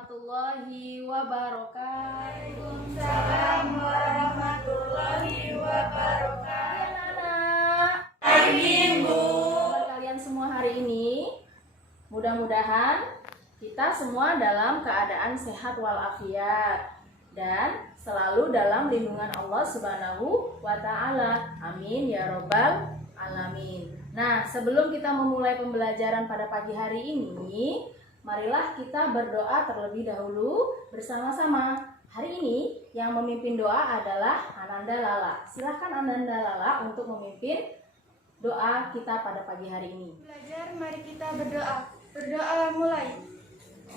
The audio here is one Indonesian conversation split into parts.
warahmatullahi wabarakatuh. Waalaikumsalam warahmatullahi wabarakatuh. Anak-anak, Hari Minggu. kabar kalian semua hari ini? Mudah-mudahan kita semua dalam keadaan sehat walafiat dan selalu dalam lindungan Allah Subhanahu wa Ta'ala. Amin ya Robbal Alamin. Nah, sebelum kita memulai pembelajaran pada pagi hari ini, marilah kita berdoa terlebih dahulu bersama-sama. Hari ini yang memimpin doa adalah Ananda Lala. Silahkan Ananda Lala untuk memimpin doa kita pada pagi hari ini. Belajar, mari kita berdoa. Berdoa mulai.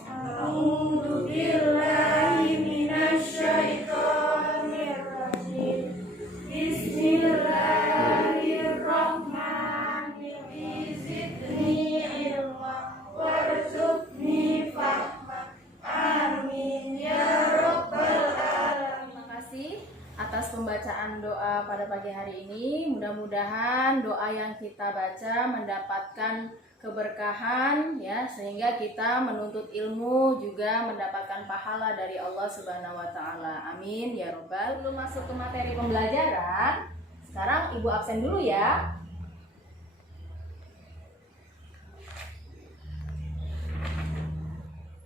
A'udzu billahi minasyaitonir rajim. Bismillahirrahmanirrahim. Zidni ilma warzuqni fahma. Amin ya rabbal alamin. Terima kasih atas pembacaan doa pada pagi hari ini. Mudah-mudahan doa yang kita baca mendapatkan keberkahan ya, sehingga kita menuntut ilmu juga mendapatkan pahala dari Allah Subhanahu wa Ta'ala. Amin ya robbal. Sebelum masuk ke materi pembelajaran, sekarang Ibu absen dulu ya.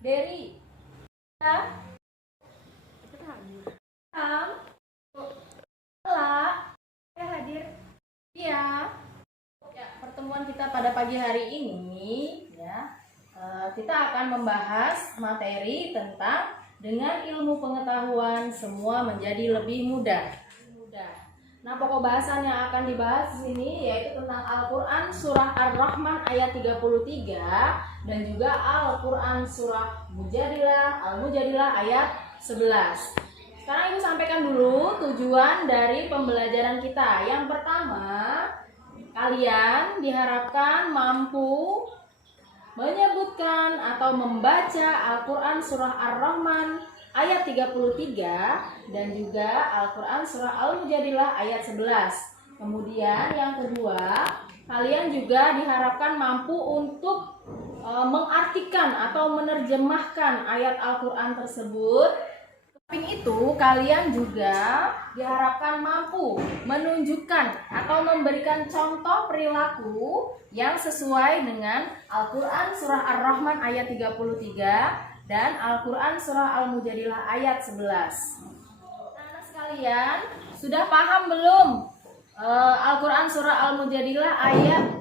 Dery, ya. Hadir. Iya. Ya, pertemuan kita pada pagi hari ini ya, kita akan membahas materi tentang dengan ilmu pengetahuan semua menjadi lebih mudah. Nah, pokok bahasan yang akan dibahas di sini yaitu tentang Al-Qur'an surah Ar-Rahman ayat 33 dan juga Al-Qur'an surah Al-Mujadilah ayat 11. Sekarang Ibu sampaikan dulu tujuan dari pembelajaran kita. Yang pertama, kalian diharapkan mampu menyebutkan atau membaca Al-Qur'an surah Ar-Rahman ayat 33 dan juga Al-Qur'an surah Al-Mujadilah ayat 11. Kemudian yang kedua, kalian juga diharapkan mampu untuk mengartikan atau menerjemahkan ayat Al-Qur'an tersebut. Samping itu, kalian juga diharapkan mampu menunjukkan atau memberikan contoh perilaku yang sesuai dengan Al-Qur'an surah Ar-Rahman ayat 33 dan Al-Qur'an surah Al-Mujadilah ayat 11. Anak sekalian, sudah paham belum Al-Qur'an surah Al-Mujadilah ayat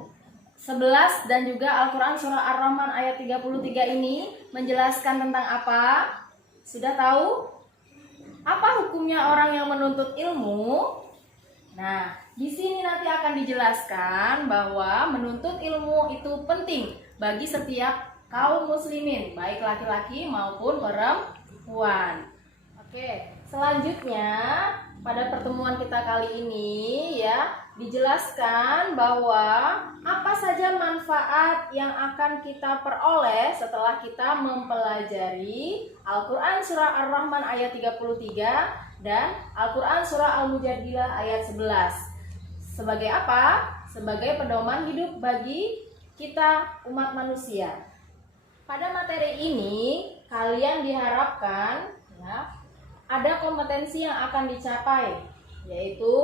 11 dan juga Al-Qur'an surah Ar-Rahman ayat 33 ini menjelaskan tentang apa? Sudah tahu? Apa hukumnya orang yang menuntut ilmu? Nah, di sini nanti akan dijelaskan bahwa menuntut ilmu itu penting bagi setiap kaum muslimin, baik laki-laki maupun perempuan. Oke, selanjutnya pada pertemuan kita kali ini ya, dijelaskan bahwa apa saja manfaat yang akan kita peroleh setelah kita mempelajari Al-Qur'an surah Ar-Rahman ayat 33 dan Al-Qur'an surah Al-Mujadilah ayat 11. Sebagai apa? Sebagai pedoman hidup bagi kita umat manusia. Pada materi ini kalian diharapkan ya, ada kompetensi yang akan dicapai, yaitu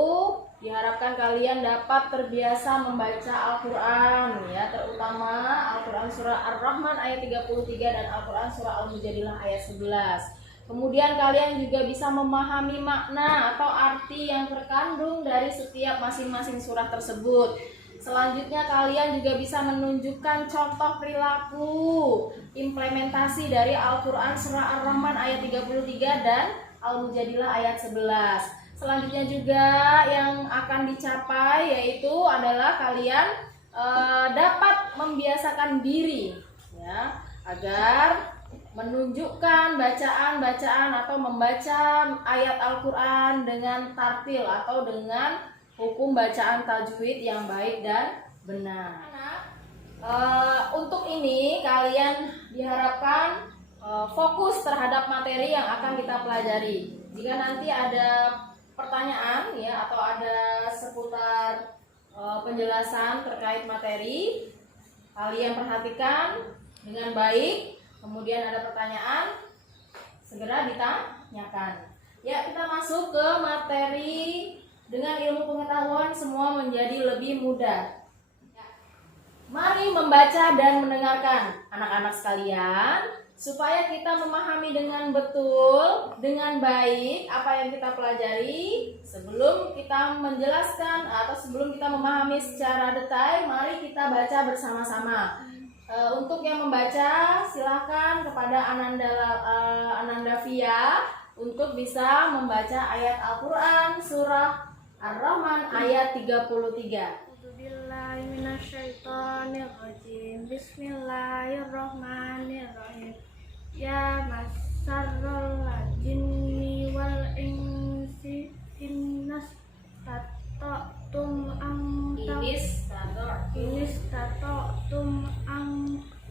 diharapkan kalian dapat terbiasa membaca Al-Qur'an ya, terutama Al-Qur'an surah Ar-Rahman ayat 33 dan Al-Qur'an surah Al-Mujadilah ayat 11. Kemudian kalian juga bisa memahami makna atau arti yang terkandung dari setiap masing-masing surah tersebut. Selanjutnya kalian juga bisa menunjukkan contoh perilaku implementasi dari Al-Qur'an surah Ar-Rahman ayat 33 dan Al-Mujadilah ayat 11. Selanjutnya juga yang akan dicapai yaitu adalah kalian dapat membiasakan diri ya, agar menunjukkan bacaan-bacaan atau membaca ayat Al-Qur'an dengan tartil atau dengan hukum bacaan tajwid yang baik dan benar. Untuk ini kalian diharapkan fokus terhadap materi yang akan kita pelajari. Jika nanti ada pertanyaan ya atau ada seputar penjelasan terkait materi, kalian perhatikan dengan baik. Kemudian ada pertanyaan, segera ditanyakan. Ya, kita masuk ke materi. Dengan ilmu pengetahuan semua menjadi lebih mudah. Mari membaca dan mendengarkan anak-anak sekalian, supaya kita memahami dengan betul, dengan baik apa yang kita pelajari. Sebelum kita menjelaskan atau sebelum kita memahami secara detail, mari kita baca bersama-sama. Untuk yang membaca, silakan kepada Ananda Via untuk bisa membaca ayat Al-Quran surah Ar-Rahman ayat 33. Bismillahirrahmanirrahim. Ya masarrul jinni wal insi innas tata'tum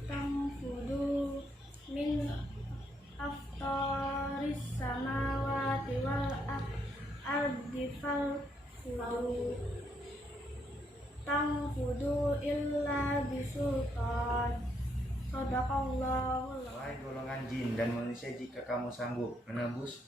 tangfudu min aftaris samawati wal ardi tangfudu illa bisultan. Shadaqallahul. Wahai golongan jin dan manusia, jika kamu sanggup menembus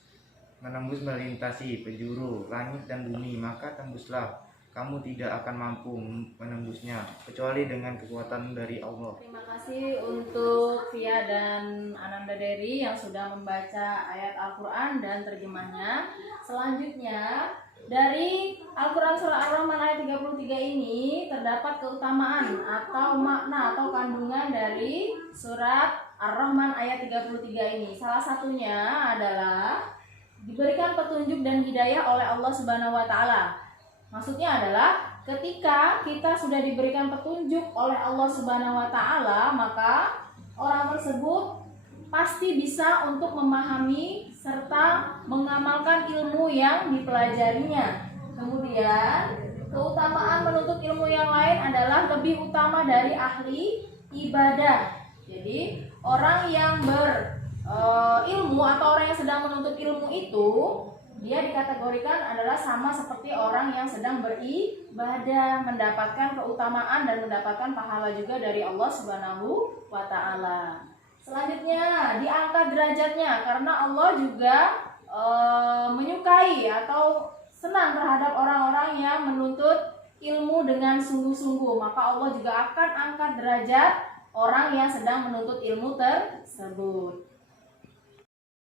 melintasi penjuru langit dan bumi, maka tembuslah. Kamu tidak akan mampu menembusnya kecuali dengan kekuatan dari Allah. Terima kasih untuk Via dan Ananda Dery yang sudah membaca ayat Al-Quran dan terjemahnya. Selanjutnya, dari Al-Quran surah Ar-Rahman ayat 33 ini terdapat keutamaan atau makna atau kandungan dari surat Ar-Rahman ayat 33 ini. Salah satunya adalah diberikan petunjuk dan hidayah oleh Allah Subhanahu wa taala. Maksudnya adalah ketika kita sudah diberikan petunjuk oleh Allah Subhanahu wa taala, maka orang tersebut pasti bisa untuk memahami serta mengamalkan ilmu yang dipelajarinya. Kemudian, keutamaan menuntut ilmu yang lain adalah lebih utama dari ahli ibadah. Jadi, orang yang berilmu atau orang yang sedang menuntut ilmu itu, dia dikategorikan adalah sama seperti orang yang sedang beribadah, mendapatkan keutamaan dan mendapatkan pahala juga dari Allah Subhanahu wa taala. Selanjutnya, diangkat derajatnya karena Allah juga menyukai atau senang terhadap orang-orang yang menuntut ilmu dengan sungguh-sungguh. Maka Allah juga akan angkat derajat orang yang sedang menuntut ilmu tersebut.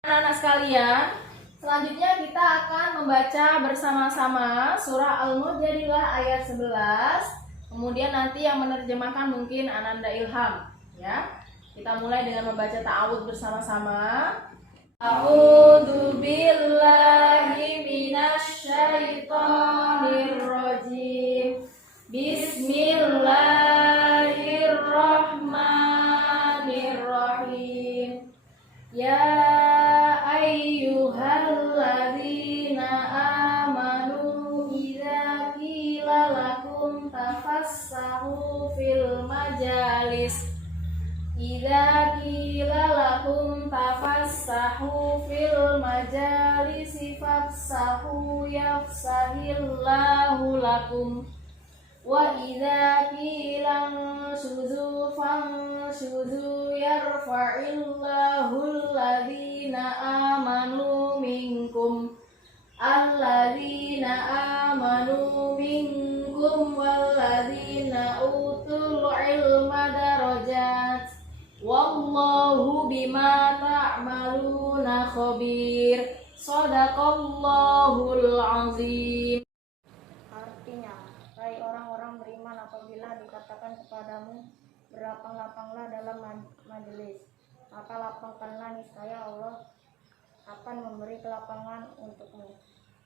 Anak-anak sekalian, selanjutnya kita akan membaca bersama-sama surah Al-Mujadilah ayat 11. Kemudian nanti yang menerjemahkan mungkin Ananda Ilham, ya. Kita mulai dengan membaca ta'awudz bersama-sama. A'udzu billahi minasy syaithanir rajim. Bismillahirrahmanirrahim. Ya ayyuhalladzina amanu idza qila lakum tafassahu fil majalis idza qila lakum tafassahu fil majalisi fafsahu yafsahillahu lakum wa idza qila shuzu fanshuzu yarfa'illahu alladhina amanu minkum walladhina utul ilma darajat wallahu bima ta'maluna khabir. Shadaqallahul azim. Artinya, hai orang-orang beriman, apabila dikatakan kepadamu berlapang-lapanglah dalam majelis, maka lapangkanlah, niscaya Allah akan memberi kelapangan untukmu.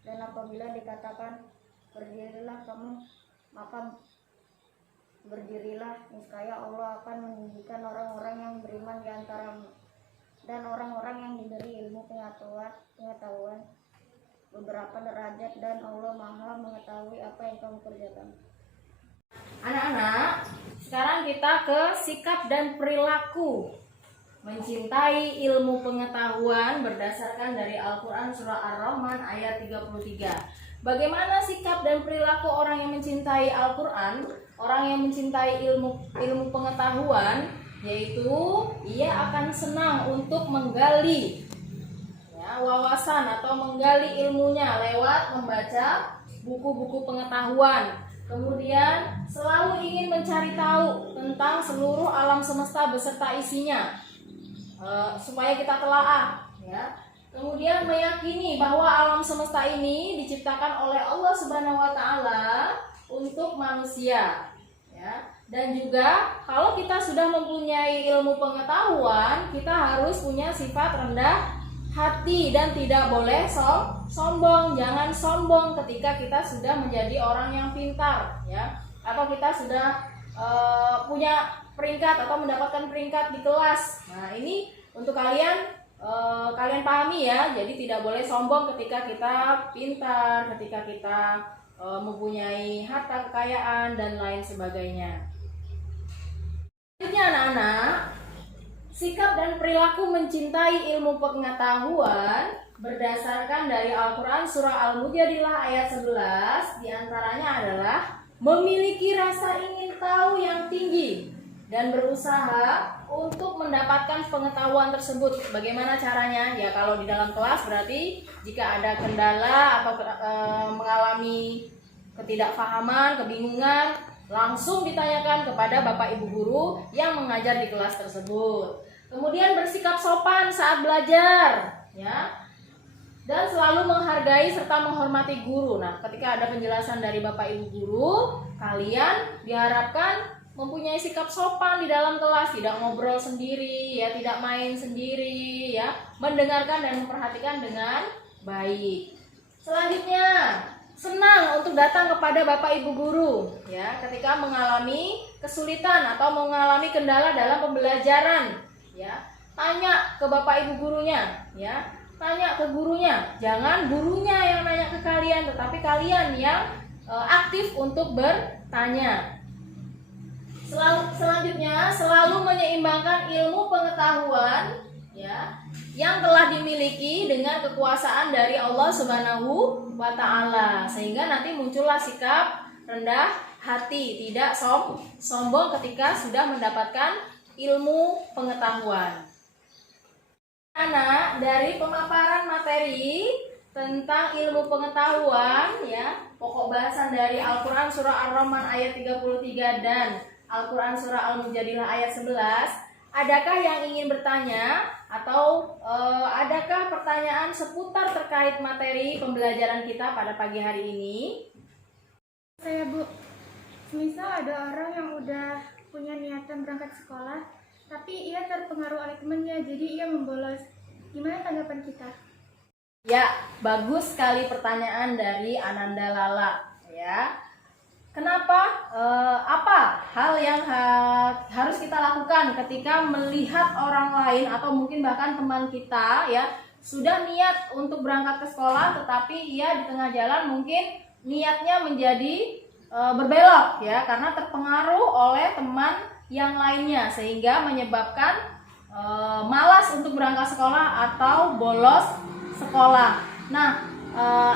Dan apabila dikatakan berdirilah kamu, maka berdirilah, niscaya Allah akan meninggikan orang-orang yang beriman di antaramu dan orang-orang yang diberi ilmu pengetahuan beberapa derajat, dan Allah Maha mengetahui apa yang kamu kerjakan. Anak-anak, sekarang kita ke sikap dan perilaku mencintai ilmu pengetahuan berdasarkan dari Al-Quran surah Ar-Rahman ayat 33. Bagaimana sikap dan perilaku orang yang mencintai Al-Quran, orang yang mencintai ilmu pengetahuan, yaitu ia akan senang untuk menggali ya, wawasan atau menggali ilmunya lewat membaca buku-buku pengetahuan. Kemudian selalu ingin mencari tahu tentang seluruh alam semesta beserta isinya, supaya kita telaah, ya. Kemudian meyakini bahwa alam semesta ini diciptakan oleh Allah Subhanahu wa taala untuk manusia, ya. Dan juga kalau kita sudah mempunyai ilmu pengetahuan, kita harus punya sifat rendah hati dan tidak boleh sombong. Jangan sombong ketika kita sudah menjadi orang yang pintar, ya. Atau kita sudah punya peringkat atau mendapatkan peringkat di kelas. Nah, ini untuk kalian pahami ya. Jadi tidak boleh sombong ketika kita pintar, ketika kita mempunyai harta kekayaan dan lain sebagainya. Selanjutnya anak-anak, sikap dan perilaku mencintai ilmu pengetahuan berdasarkan dari Al-Quran surah Al-Mujadilah ayat 11, diantaranya adalah memiliki rasa ingin tahu yang tinggi dan berusaha untuk mendapatkan pengetahuan tersebut. Bagaimana caranya? Ya, kalau di dalam kelas berarti jika ada kendala atau mengalami ketidakfahaman, kebingungan, langsung ditanyakan kepada Bapak Ibu guru yang mengajar di kelas tersebut. Kemudian bersikap sopan saat belajar, ya. Dan selalu menghargai serta menghormati guru. Nah, ketika ada penjelasan dari Bapak Ibu guru, kalian diharapkan mempunyai sikap sopan di dalam kelas, tidak ngobrol sendiri, ya, tidak main sendiri, ya, mendengarkan dan memperhatikan dengan baik. Selanjutnya, senang untuk datang kepada Bapak Ibu guru, ya, ketika mengalami kesulitan atau mengalami kendala dalam pembelajaran, ya. Tanya ke Bapak Ibu gurunya, ya. Tanya ke gurunya, jangan gurunya yang nanya ke kalian, tetapi kalian yang aktif untuk bertanya. Selanjutnya, selalu menyeimbangkan ilmu pengetahuan, ya, yang telah dimiliki dengan kekuasaan dari Allah Subhanahu wa taala, sehingga nanti muncullah sikap rendah hati, tidak sombong ketika sudah mendapatkan ilmu pengetahuan. Anak, dari pemaparan materi tentang ilmu pengetahuan, ya, pokok bahasan dari Al-Quran surah Ar-Rahman ayat 33 dan Al-Quran surah Al-Mujadilah ayat 11, adakah yang ingin bertanya atau adakah pertanyaan seputar terkait materi pembelajaran kita pada pagi hari ini? Saya, Bu, semisal ada orang yang udah punya niatan berangkat sekolah, tapi ia terpengaruh oleh temannya, jadi ia membolos. Gimana tanggapan kita? Ya, bagus sekali pertanyaan dari Ananda Lala, ya. Kenapa? Apa hal yang harus kita lakukan ketika melihat orang lain atau mungkin bahkan teman kita, ya, sudah niat untuk berangkat ke sekolah, tetapi ia di tengah jalan mungkin niatnya menjadi berbelok, ya, karena terpengaruh oleh teman yang lainnya sehingga menyebabkan malas untuk berangkat sekolah atau bolos sekolah. Nah,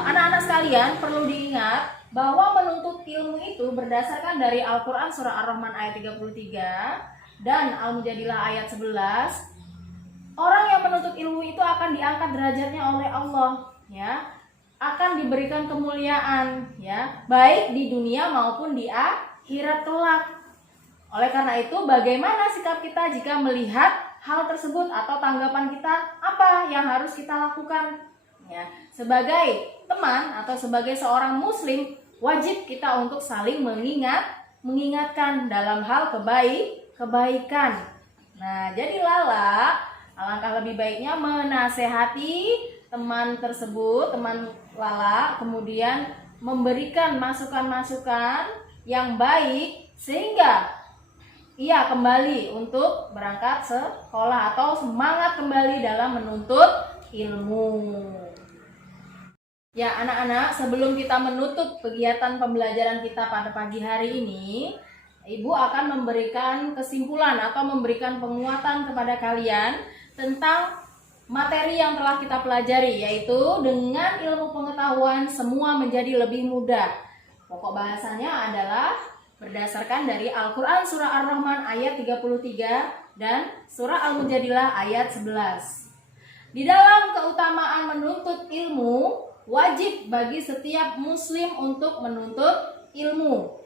anak-anak sekalian perlu diingat bahwa menuntut ilmu itu berdasarkan dari Al-Quran surah Ar-Rahman ayat 33 dan Al-Mujadilah ayat 11. Orang yang menuntut ilmu itu akan diangkat derajatnya oleh Allah, ya, akan diberikan kemuliaan, ya, baik di dunia maupun di akhirat kelak. Oleh karena itu, bagaimana sikap kita jika melihat hal tersebut atau tanggapan kita, apa yang harus kita lakukan? Ya, sebagai teman atau sebagai seorang muslim, wajib kita untuk saling mengingatkan dalam hal kebaikan. Nah, jadi Lala, alangkah lebih baiknya menasehati teman tersebut, teman Lala, kemudian memberikan masukan-masukan yang baik sehingga ia kembali untuk berangkat sekolah atau semangat kembali dalam menuntut ilmu. Ya, anak-anak, sebelum kita menutup kegiatan pembelajaran kita pada pagi hari ini, Ibu akan memberikan kesimpulan atau memberikan penguatan kepada kalian tentang materi yang telah kita pelajari, yaitu dengan ilmu pengetahuan semua menjadi lebih mudah. Pokok bahasannya adalah berdasarkan dari Al-Quran surah Ar-Rahman ayat 33 dan surah Al-Mujadilah ayat 11. Di dalam keutamaan menuntut ilmu, wajib bagi setiap muslim untuk menuntut ilmu.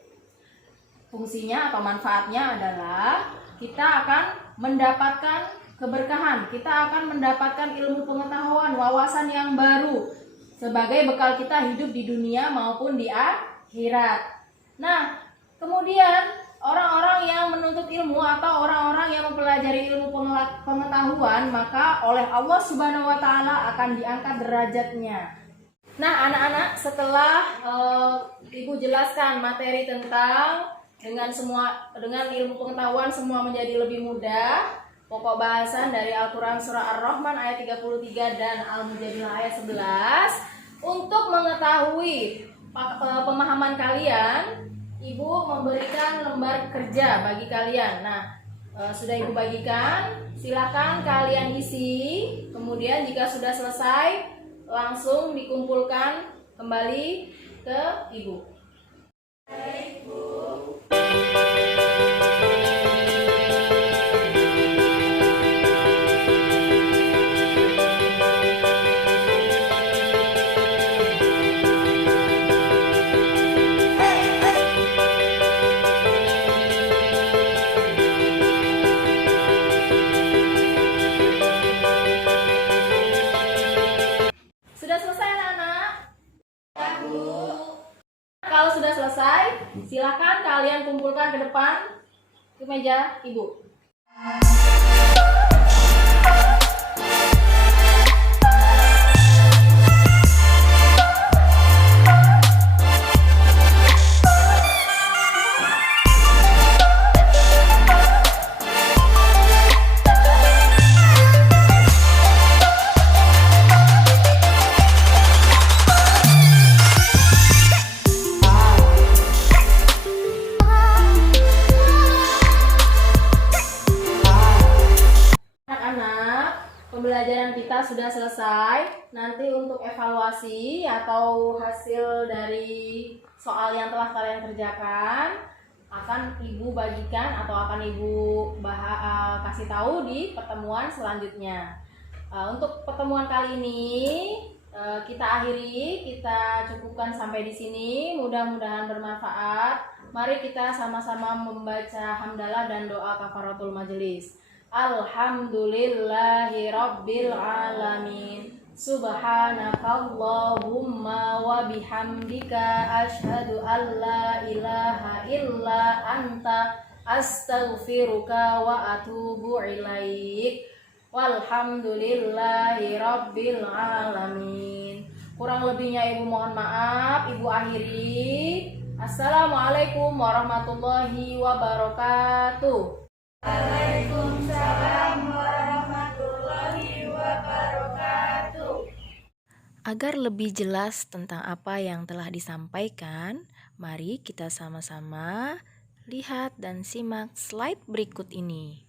Fungsinya atau manfaatnya adalah kita akan mendapatkan keberkahan, kita akan mendapatkan ilmu pengetahuan, wawasan yang baru sebagai bekal kita hidup di dunia maupun di akhirat. Nah, kemudian orang-orang yang menuntut ilmu atau orang-orang yang mempelajari ilmu pengetahuan, maka oleh Allah Subhanahu wa taala akan diangkat derajatnya. Nah, anak-anak, setelah Ibu jelaskan materi tentang dengan ilmu pengetahuan semua menjadi lebih mudah. Pokok bahasan dari Al-Quran Surah Ar-Rahman ayat 33 dan Al-Mujadilah ayat 11. Untuk mengetahui pemahaman kalian, Ibu memberikan lembar kerja bagi kalian. Nah, sudah Ibu bagikan, silakan kalian isi. Kemudian jika sudah selesai, langsung dikumpulkan kembali ke Ibu. Baik, Bu. Kalau sudah selesai, silakan kalian kumpulkan ke depan ke meja Ibu. Pembelajaran kita sudah selesai. Nanti untuk evaluasi atau hasil dari soal yang telah kalian kerjakan akan Ibu bagikan atau akan Ibu kasih tahu di pertemuan selanjutnya. Untuk pertemuan kali ini kita akhiri, kita cukupkan sampai di sini. Mudah-mudahan bermanfaat. Mari kita sama-sama membaca hamdalah dan doa kafaratul majelis. Alhamdulillahi Rabbil Alamin. Subhanakallahumma wa bihamdika asyhadu an la ilaha illa anta astaghfiruka wa atubu ilaik. Walhamdulillahi Rabbil Alamin. Kurang lebihnya Ibu mohon maaf. Ibu akhiri. Assalamualaikum warahmatullahi wabarakatuh. Waalaikumsalam warahmatullahi wabarakatuh. Agar lebih jelas tentang apa yang telah disampaikan, mari kita sama-sama lihat dan simak slide berikut ini.